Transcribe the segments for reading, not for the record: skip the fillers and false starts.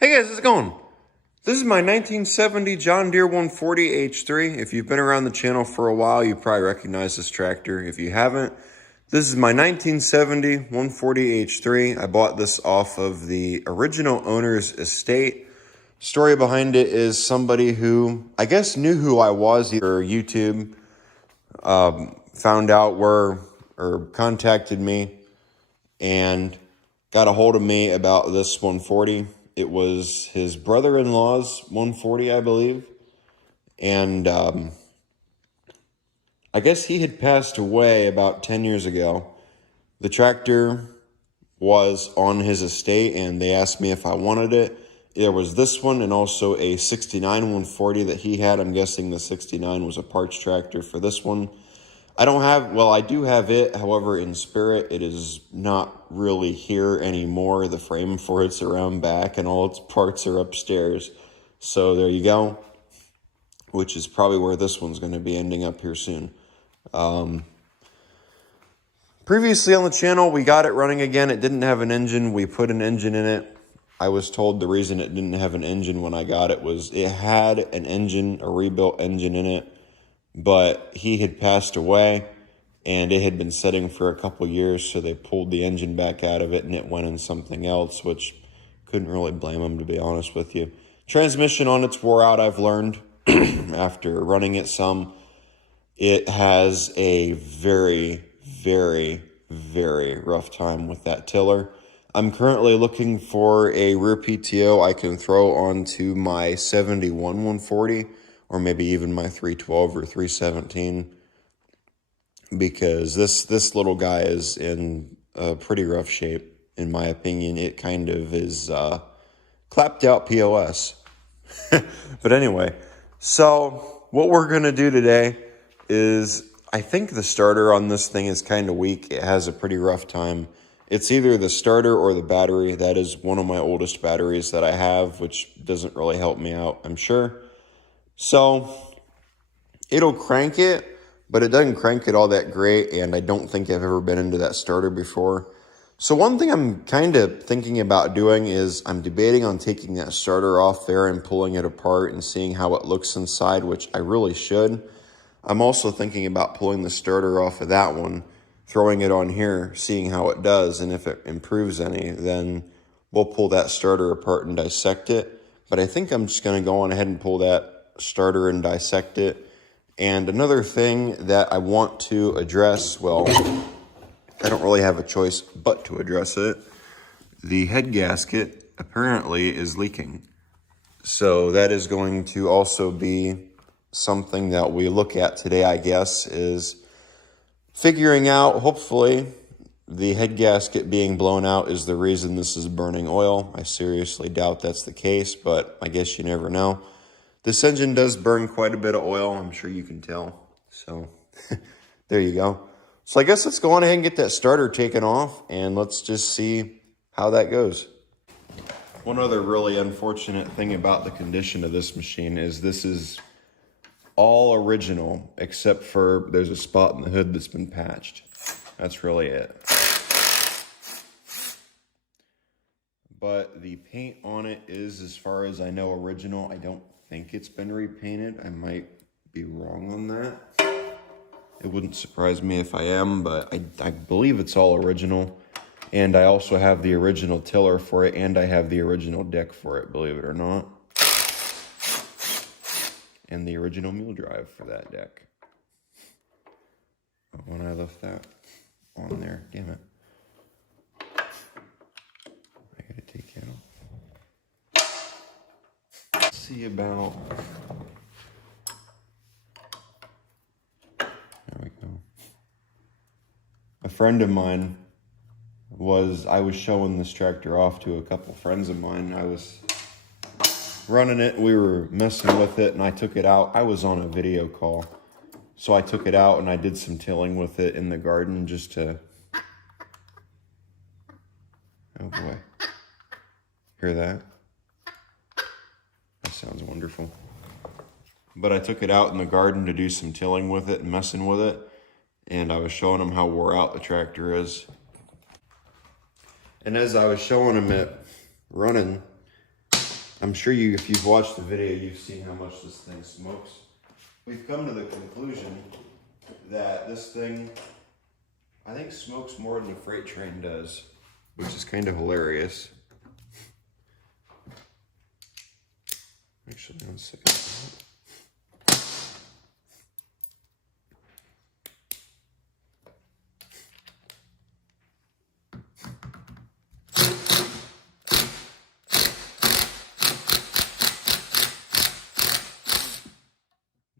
Hey guys, how's it going? This is my 1970 John Deere 140 H3. If you've been around the channel for a while, you probably recognize this tractor. If you haven't, this is my 1970 140 H3. I bought this off of the original owner's estate. Story behind it is somebody who, I guess, knew who I was, either YouTube, found out where, or contacted me and got a hold of me about this 140. It was his brother-in-law's 140, I believe. And I guess he had passed away about 10 years ago. The tractor was on his estate, and they asked me if I wanted it. There was this one and also a 69 140 that he had. I'm guessing the 69 was a parts tractor for this one. I do have it. However, in spirit, it is not really here anymore. The frame for it's around back and all its parts are upstairs. So there you go, which is probably where this one's going to be ending up here soon. Previously on the channel, we got it running again. It didn't have an engine. We put an engine in it. I was told the reason it didn't have an engine when I got it was it had an engine, a rebuilt engine in it. But he had passed away, and it had been sitting for a couple years, so they pulled the engine back out of it, and it went in something else, which couldn't really blame them, to be honest with you. Transmission on it's wore out, I've learned, after running it some. It has a very, very, very rough time with that tiller. I'm currently looking for a rear PTO I can throw onto my 71 140, or maybe even my 312 or 317, because this little guy is in a pretty rough shape, in my opinion. It kind of is clapped out POS. But anyway, so what we're going to do today is, I think the starter on this thing is kind of weak. It has a pretty rough time. It's either the starter or the battery. That is one of my oldest batteries that I have, which doesn't really help me out, I'm sure. So it'll crank it, but it doesn't crank it all that great, and I don't think I've ever been into that starter before. So one thing I'm kind of thinking about doing is I'm debating on taking that starter off there and pulling it apart and seeing how it looks inside, which I really should. I'm also thinking about pulling the starter off of that one, throwing it on here, seeing how it does, and if it improves any, then we'll pull that starter apart and dissect it. But I think I'm just going to go on ahead and pull that starter and dissect it. And another thing that I want to address, well, I don't really have a choice but to address it. The head gasket apparently is leaking. So that is going to also be something that we look at today, I guess, is figuring out, hopefully, the head gasket being blown out is the reason this is burning oil. I seriously doubt that's the case, but I guess you never know. This engine does burn quite a bit of oil, I'm sure you can tell. So there you go. So I guess let's go on ahead and get that starter taken off, and let's just see how that goes. One other really unfortunate thing about the condition of this machine is this is all original, except for there's a spot in the hood that's been patched. That's really it. But the paint on it is, as far as I know, original. I don't think it's been repainted. I might be wrong on that. It wouldn't surprise me if I am, but I believe it's all original. And I also have the original tiller for it, and I have the original deck for it, believe it or not. And the original mule drive for that deck. Oh, when I left that on there, damn it. I gotta take that off. Let's see about... There we go. A friend of mine I was showing this tractor off to a couple friends of mine. I was running it, we were messing with it, and I took it out. I was on a video call, so I took it out and I did some tilling with it in the garden just to... Oh boy. Hear that? That sounds wonderful. But I took it out in the garden to do some tilling with it and messing with it, and I was showing him how wore out the tractor is. And as I was showing him it running, I'm sure you, if you've watched the video, you've seen how much this thing smokes. We've come to the conclusion that this thing, I think, smokes more than a freight train does, which is kind of hilarious. Actually, 1 second.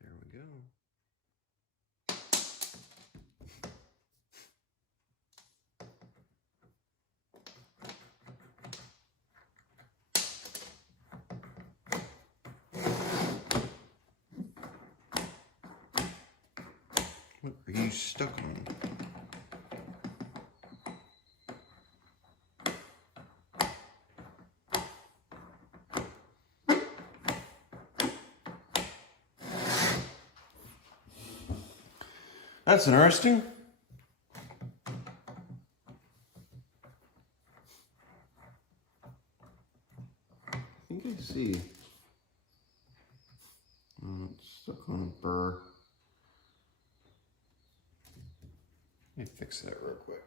There we go. What are you stuck on? That's interesting. I think I see. Oh, it's stuck on a burr. Let me fix that real quick.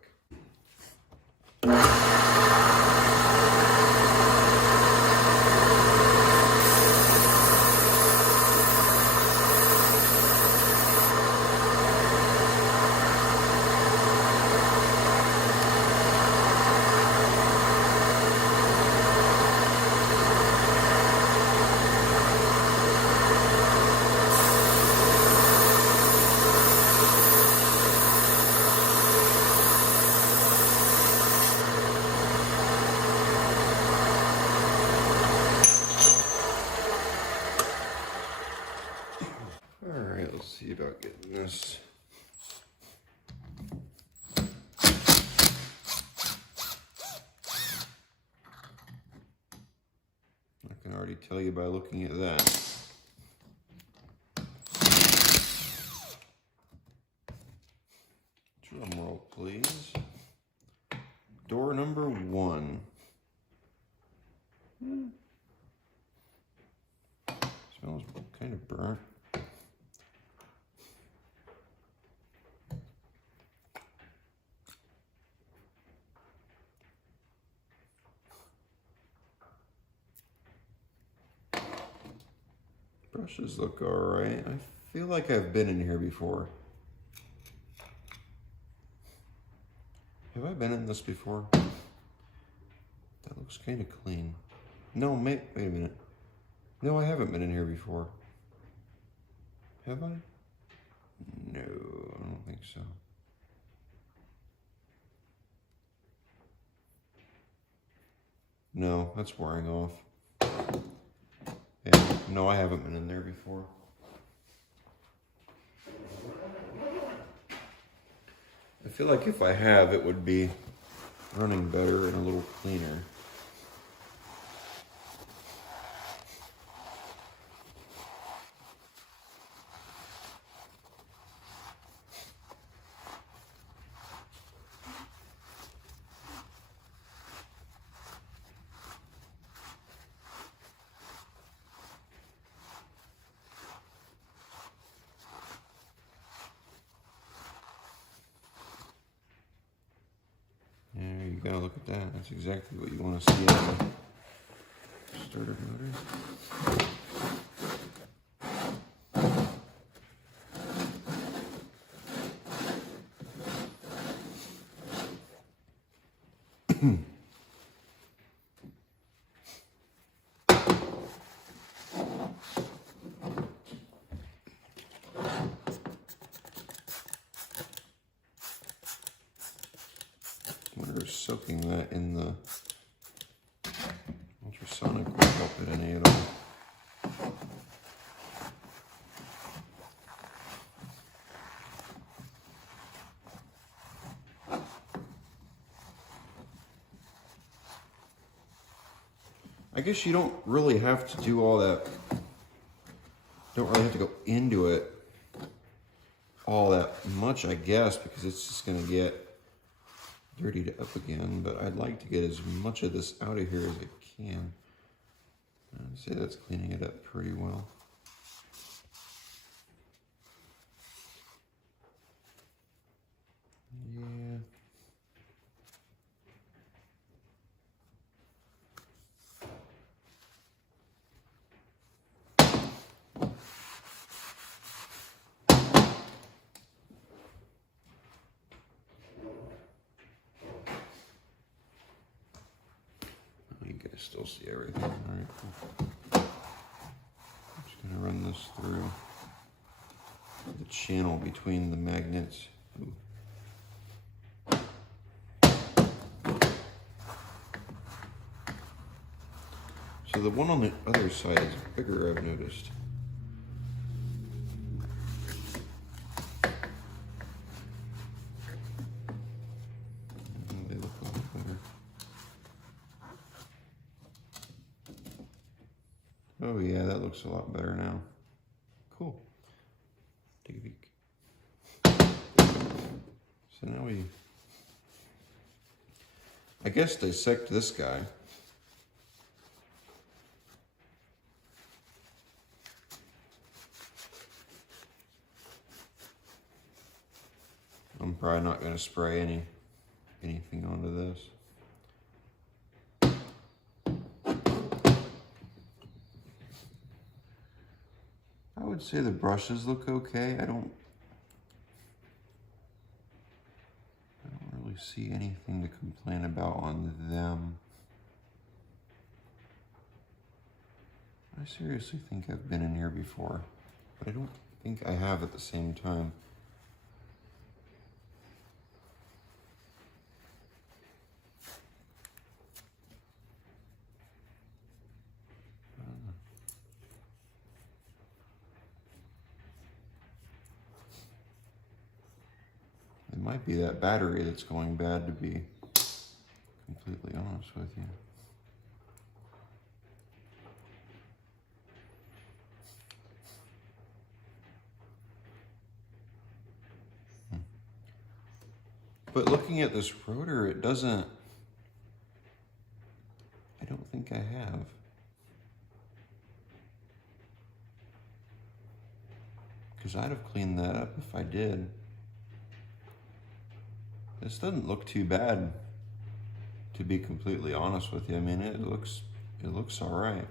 Alright, let's see about getting this. I can already tell you by looking at that. Drum roll, please. Door number 1. Smells kind of burnt. Brushes look alright. I feel like I've been in here before. Have I been in this before? That looks kind of clean. No, wait a minute. No, I haven't been in here before. Have I? No, I don't think so. No, that's wearing off. Yeah, no, I haven't been in there before. I feel like if I have, it would be running better and a little cleaner. There you go, look at that. That's exactly what you want to see on the starter motor. Soaking that in the ultrasonic will help it any at all. I guess you don't really have to do all that. Don't really have to go into it all that much, I guess, because it's just going to get dirtied up again, but I'd like to get as much of this out of here as I can. I'd say that's cleaning it up pretty well. Yeah. You guys still see everything, all right? Cool. I'm just gonna run this through the channel between the magnets. Ooh. So the one on the other side is bigger, I've noticed. They look a lot better. Oh yeah, that looks a lot better now. Cool. Take a peek. So now we, I guess, dissect this guy. I'm probably not going to spray anything onto this. I would say the brushes look okay. I don't really see anything to complain about on them. I seriously think I've been in here before, but I don't think I have at the same time. It might be that battery that's going bad, to be completely honest with you. But looking at this rotor, it doesn't, I don't think I have. Because I'd have cleaned that up if I did. This doesn't look too bad, to be completely honest with you. I mean, it looks all right.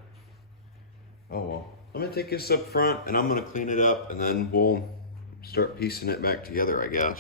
Oh well. I'm gonna take this up front and I'm gonna clean it up and then we'll start piecing it back together, I guess.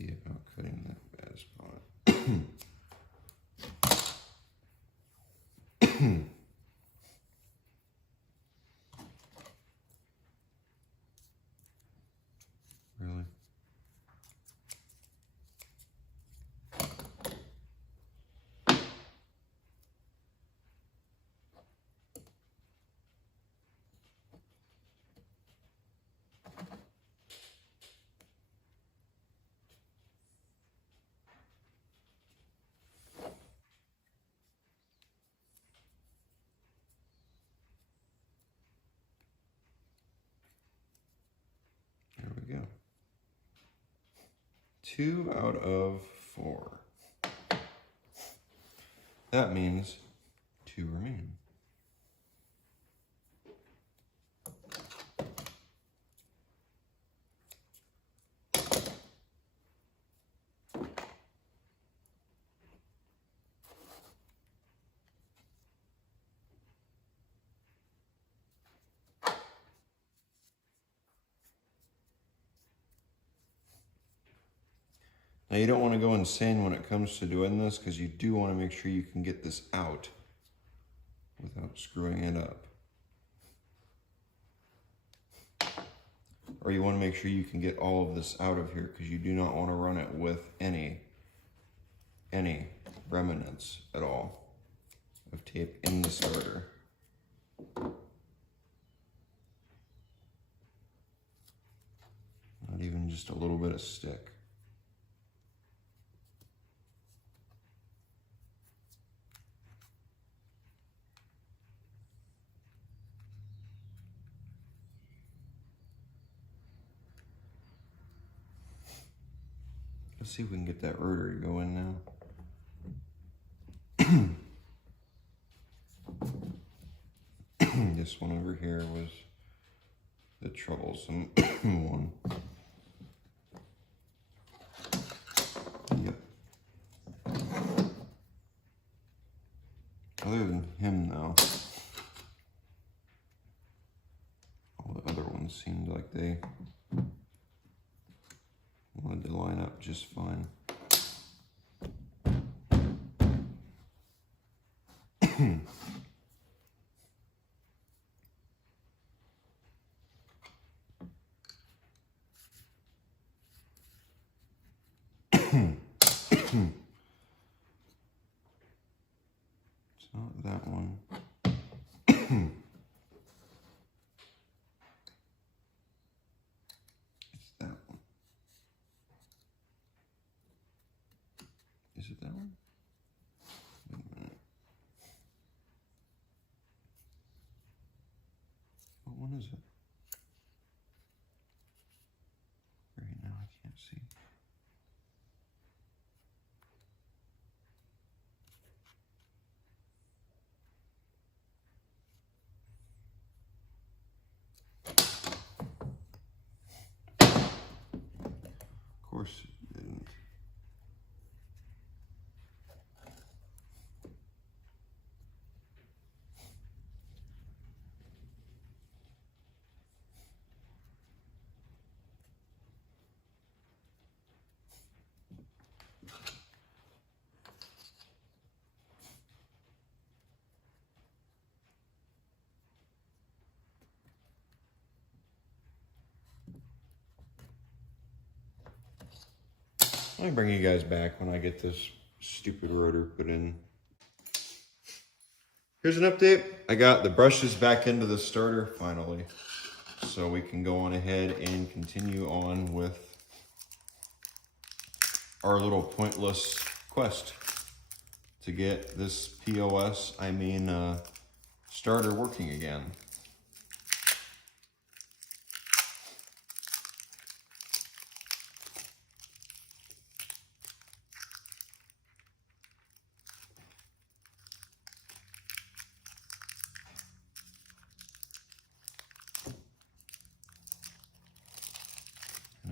see about cutting that bad spot. Really? There we go. 2 out of 4. That means 2 remain. Now you don't want to go insane when it comes to doing this, because you do want to make sure you can get this out without screwing it up. Or you want to make sure you can get all of this out of here, because you do not want to run it with any remnants at all of tape in the starter. Not even just a little bit of stick. Let's see if we can get that rotor to go in now. This one over here was the troublesome one. Yep. Other than him though, all the other ones seemed like they wanted to line up just fine. It's not that one. It's that one. Is it that one? Wait a minute. What one is it? Right now I can't see. Of course it didn't. Let me bring you guys back when I get this stupid rotor put in. Here's an update. I got the brushes back into the starter finally. So we can go on ahead and continue on with our little pointless quest to get this POS, starter working again.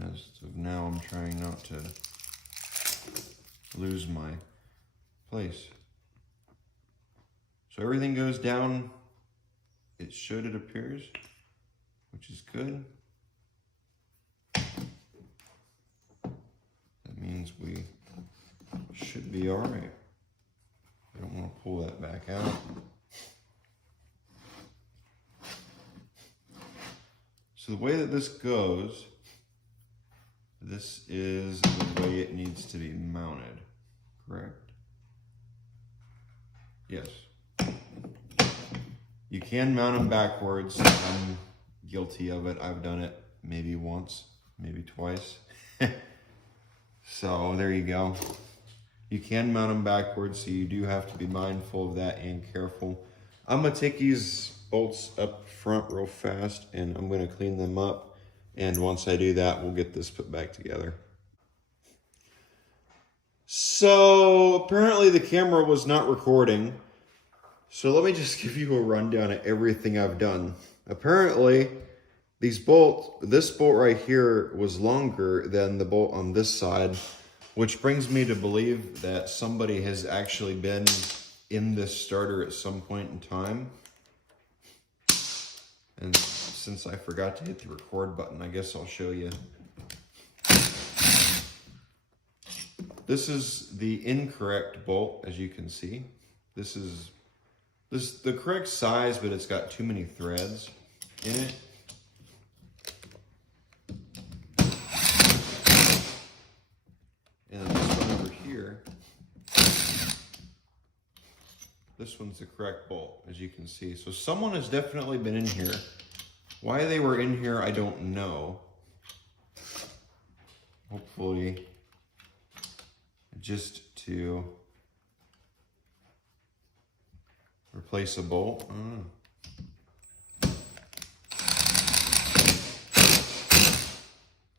As of now, I'm trying not to lose my place. So everything goes down, it should, it appears, which is good. That means we should be all right. I don't want to pull that back out. So the way that this goes, this is the way it needs to be mounted, correct? Yes. You can mount them backwards. I'm guilty of it. I've done it maybe once, maybe twice. So there you go. You can mount them backwards, so you do have to be mindful of that and careful. I'm gonna take these bolts up front real fast and I'm gonna clean them up. And once I do that, we'll get this put back together. So apparently the camera was not recording. So let me just give you a rundown of everything I've done. Apparently, this bolt right here was longer than the bolt on this side, which brings me to believe that somebody has actually been in this starter at some point in time. And since I forgot to hit the record button, I guess I'll show you. This is the incorrect bolt, as you can see. This is the correct size, but it's got too many threads in it. And then this one over here, this one's the correct bolt, as you can see. So someone has definitely been in here. Why they were in here, I don't know. Hopefully, just to replace a bolt.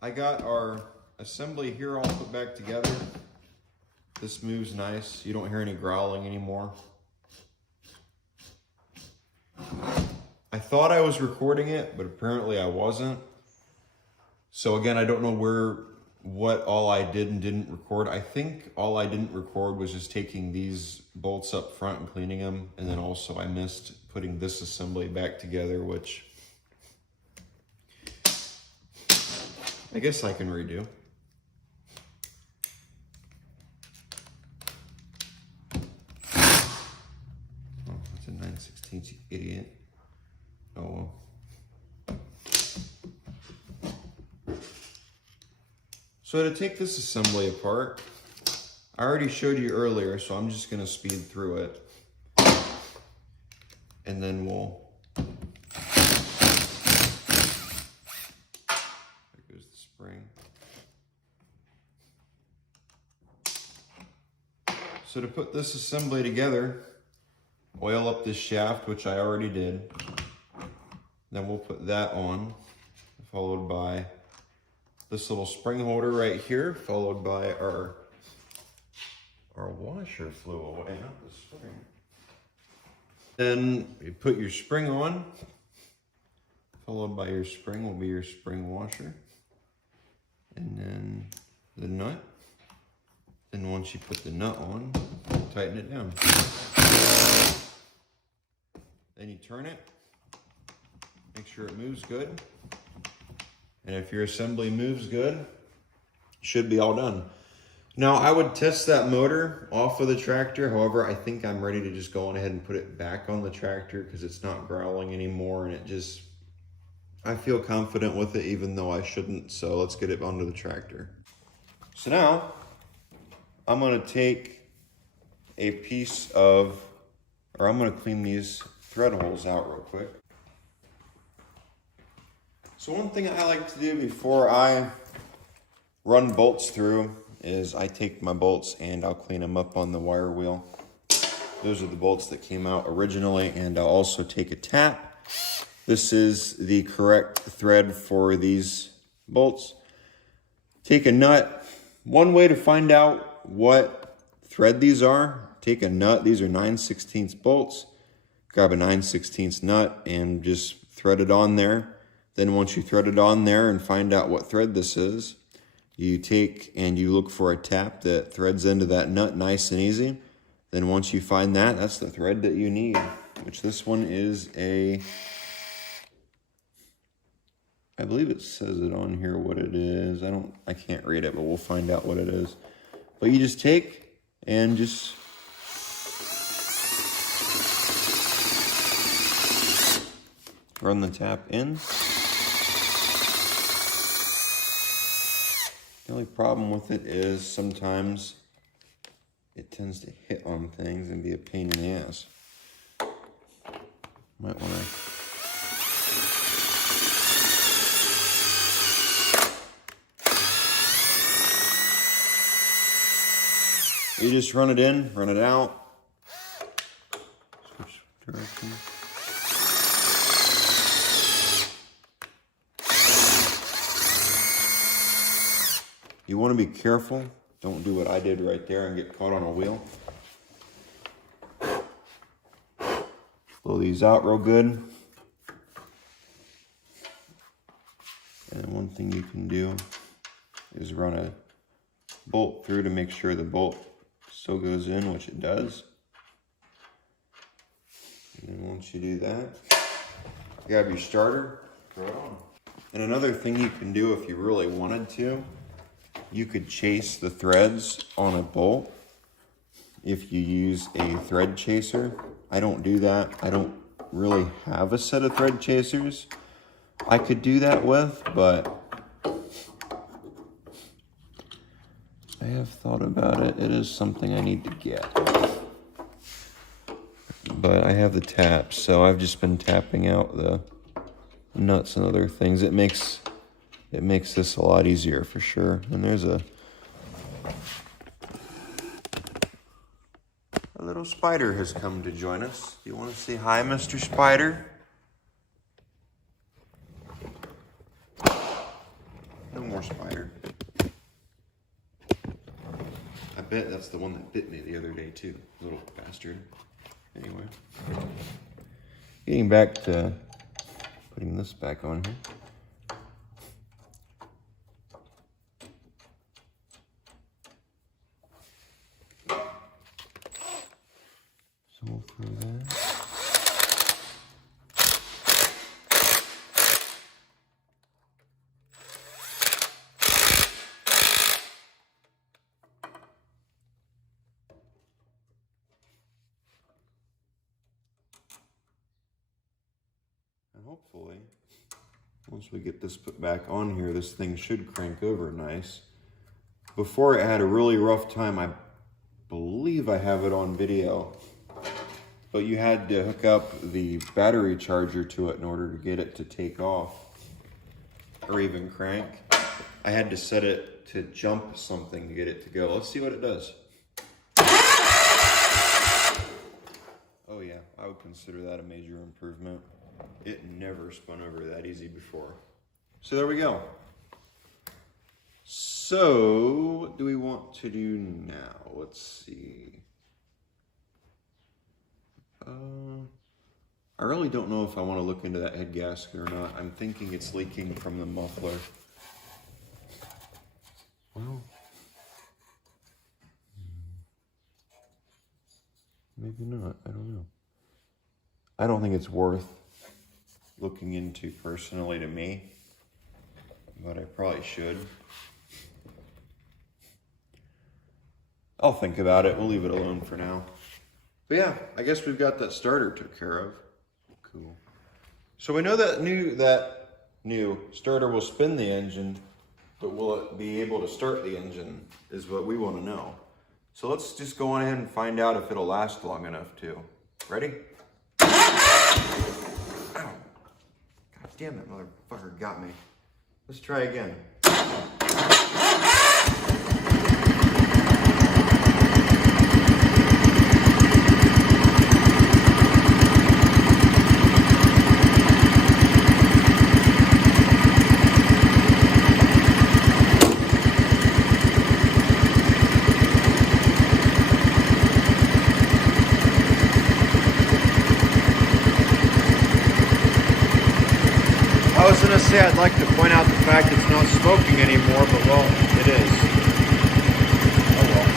I got our assembly here all put back together. This moves nice. You don't hear any growling anymore. I thought I was recording it, but apparently I wasn't. So again, I don't know what all I did and didn't record. I think all I didn't record was just taking these bolts up front and cleaning them. And then also I missed putting this assembly back together, which I guess I can redo. Oh, that's a 9/16, you idiot. Oh well. So to take this assembly apart, I already showed you earlier, so I'm just gonna speed through it. And then we'll, there goes the spring. So to put this assembly together, oil up this shaft, which I already did. Then we'll put that on, followed by this little spring holder right here, followed by our washer flew away, not the spring. Then you put your spring on, followed by your spring will be your spring washer. And then the nut. Then once you put the nut on, tighten it down. Then you turn it, make sure it moves good. And if your assembly moves good, it should be all done. Now I would test that motor off of the tractor. However, I think I'm ready to just go on ahead and put it back on the tractor because it's not growling anymore and I feel confident with it even though I shouldn't. So let's get it onto the tractor. So now I'm gonna take a piece of, or I'm gonna clean these thread holes out real quick. So one thing I like to do before I run bolts through is I take my bolts and I'll clean them up on the wire wheel. Those are the bolts that came out originally, and I'll also take a tap. This is the correct thread for these bolts. Take a nut. One way to find out what thread these are, take a nut. These are 9/16 bolts. Grab a 9/16 nut and just thread it on there. Then once you thread it on there and find out what thread this is, you take and you look for a tap that threads into that nut nice and easy. Then once you find that, that's the thread that you need, which this one is I believe it says it on here what it is. I can't read it, but we'll find out what it is. But you just take and just run the tap in. The only problem with it is sometimes it tends to hit on things and be a pain in the ass. Might want to... You just run it in, run it out. Switch direction. You want to be careful. Don't do what I did right there and get caught on a wheel. Blow these out real good. And one thing you can do is run a bolt through to make sure the bolt still goes in, which it does. And then once you do that, grab your starter, throw it on. And another thing you can do if you really wanted to, you could chase the threads on a bolt if you use a thread chaser. I don't do that. I don't really have a set of thread chasers I could do that with, but I have thought about it. It is something I need to get. But I have the taps, so I've just been tapping out the nuts and other things. It makes this a lot easier for sure. And there's a little spider has come to join us. Do you want to say hi, Mr. Spider? No more spider. I bet that's the one that bit me the other day too, little bastard. Anyway, getting back to putting this back on here. So we'll throw that. And hopefully, once we get this put back on here, this thing should crank over nice. Before it had a really rough time. I believe I have it on video. But you had to hook up the battery charger to it in order to get it to take off or even crank. I had to set it to jump something to get it to go. Let's see what it does. Oh yeah, I would consider that a major improvement. It never spun over that easy before. So there we go. So what do we want to do now? Let's see. I really don't know if I want to look into that head gasket or not. I'm thinking it's leaking from the muffler. Well, maybe not. I don't know. I don't think it's worth looking into personally to me, but I probably should. I'll think about it. We'll leave it alone for now. But yeah, I guess we've got that starter took care of. Cool. So we know that new starter will spin the engine, but will it be able to start the engine is what we want to know. So let's just go on ahead and find out if it'll last long enough to. Ready? Ow. God damn it, motherfucker got me. Let's try again. I was going to say I'd like to point out the fact it's not smoking anymore, but well, it is. Oh well.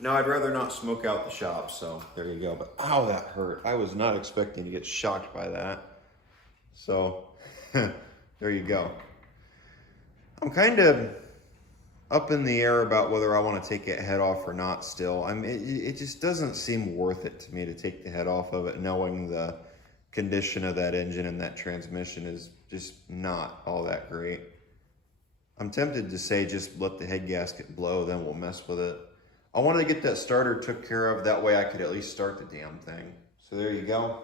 No, I'd rather not smoke out the shop, so there you go. But ow, that hurt. I was not expecting to get shocked by that. So There you go. I'm kind of up in the air about whether I want to take that head off or not still. I mean, it just doesn't seem worth it to me to take the head off of it, knowing the condition of that engine and that transmission is just not all that great. I'm tempted to say just let the head gasket blow, then we'll mess with it. I wanted to get that starter took care of, that way I could at least start the damn thing. So there you go.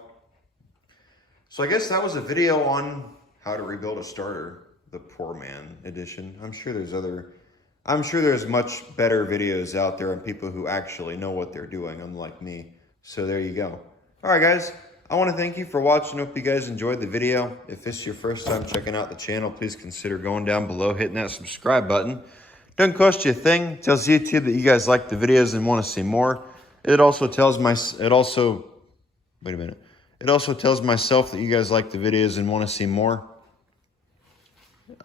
So I guess that was a video on how to rebuild a starter, the poor man edition. I'm sure there's much better videos out there on people who actually know what they're doing, unlike me. So there you go. All right, guys. I want to thank you for watching. Hope you guys enjoyed the video. If this is your first time checking out the channel, please consider going down below, hitting that subscribe button. Doesn't cost you a thing. It tells YouTube that you guys like the videos and want to see more. It also tells myself that you guys like the videos and want to see more.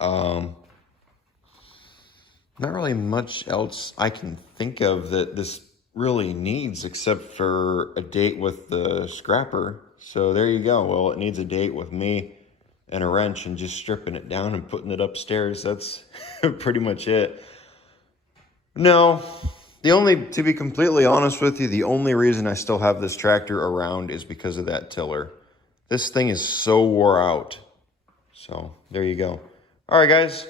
Not really much else I can think of that this really needs except for a date with the scrapper. So there you go. Well, it needs a date with me and a wrench and just stripping it down and putting it upstairs. That's pretty much it. No, to be completely honest with you, the only reason I still have this tractor around is because of that tiller. This thing is so wore out. So there you go. All right, guys,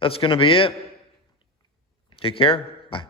that's going to be it. Take care. Bye.